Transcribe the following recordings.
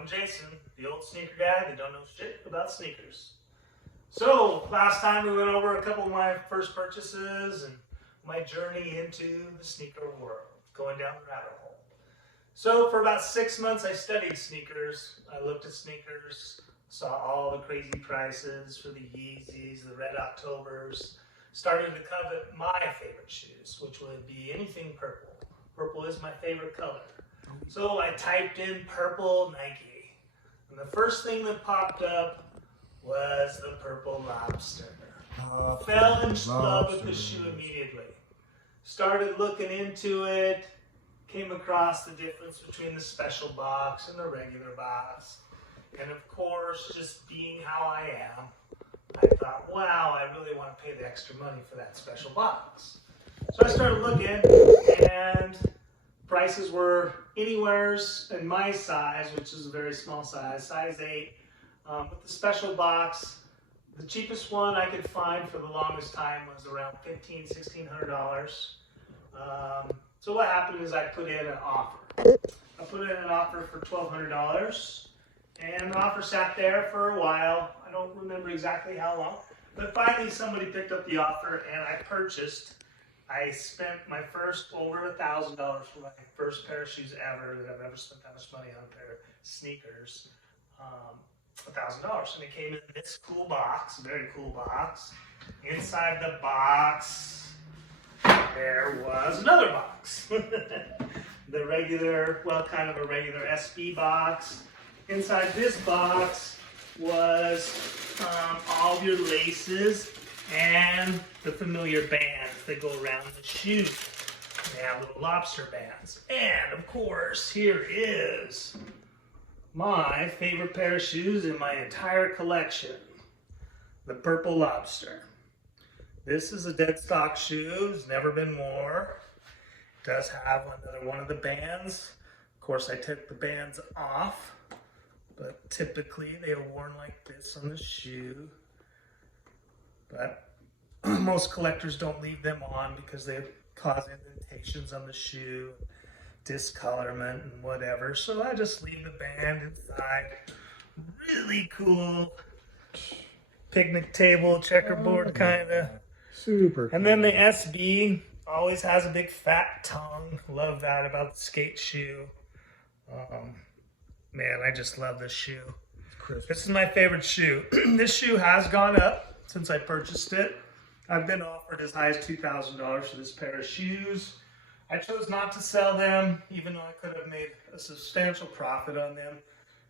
I'm Jason, the old sneaker guy that don't know shit about sneakers. So, last time we went over a couple of my first purchases and my journey into the sneaker world, going down the rabbit hole. So, for about 6 months I studied sneakers. I looked at sneakers, saw all the crazy prices for the Yeezys, the Red Octobers, started to covet my favorite shoes, which would be anything purple. Purple is my favorite color. So I typed in purple Nike, and the first thing that popped up was the purple lobster. Fell in love with the shoe immediately. Started looking into it, came across the difference between the special box and the regular box. And of course, just being how I am, I thought, wow, I really want to pay the extra money for that special box. So I started looking, and prices were anywhere in my size, which is a very small size, size 8. With the special box, the cheapest one I could find for the longest time was around $1,500, $1,600. So what happened is I put in an offer. I put in an offer for $1,200, and the offer sat there for a while. I don't remember exactly how long, but finally somebody picked up the offer and I purchased. I spent my first over $1,000 for my first pair of shoes ever that I've ever spent that much money on a pair of sneakers. $1,000, and it came in this cool box, very cool box. Inside the box, there was another box. The regular, well, kind of a regular SB box. Inside this box was all of your laces and the familiar bands that go around the shoe. They have little lobster bands. And of course, here is my favorite pair of shoes in my entire collection, the purple lobster. This is a dead stock shoe. It's never been worn. It does have another one of the bands. Of course, I took the bands off, but typically they are worn like this on the shoe. But most collectors don't leave them on because they cause indentations on the shoe, discolorment and whatever. So I just leave the band inside. Really cool picnic table, checkerboard kind of. Super cool. And then the SB always has a big fat tongue. Love that about the skate shoe. Man, I just love this shoe. This is my favorite shoe. This shoe has gone up since I purchased it. I've been offered as high as $2,000 for this pair of shoes. I chose not to sell them, even though I could have made a substantial profit on them,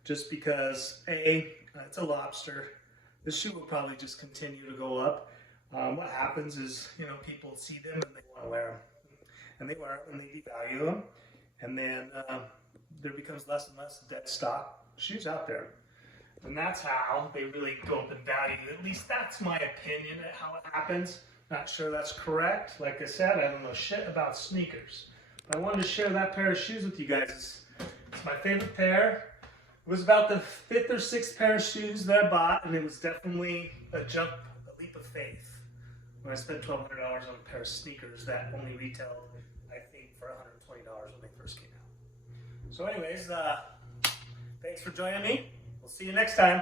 just because, A, it's a lobster. The shoe will probably just continue to go up. What happens is, people see them and they want to wear them. And they wear them and they devalue them. And then there becomes less and less dead stock shoes out there. And that's how they really go up in value. At least that's my opinion at how it happens. Not sure that's correct. Like I said, I don't know shit about sneakers. But I wanted to share that pair of shoes with you guys. It's my favorite pair. It was about the 5th or 6th pair of shoes that I bought, and it was definitely a leap of faith when I spent $1,200 on a pair of sneakers that only retailed, I think, for $120 when they first came out. So anyways, thanks for joining me. We'll see you next time.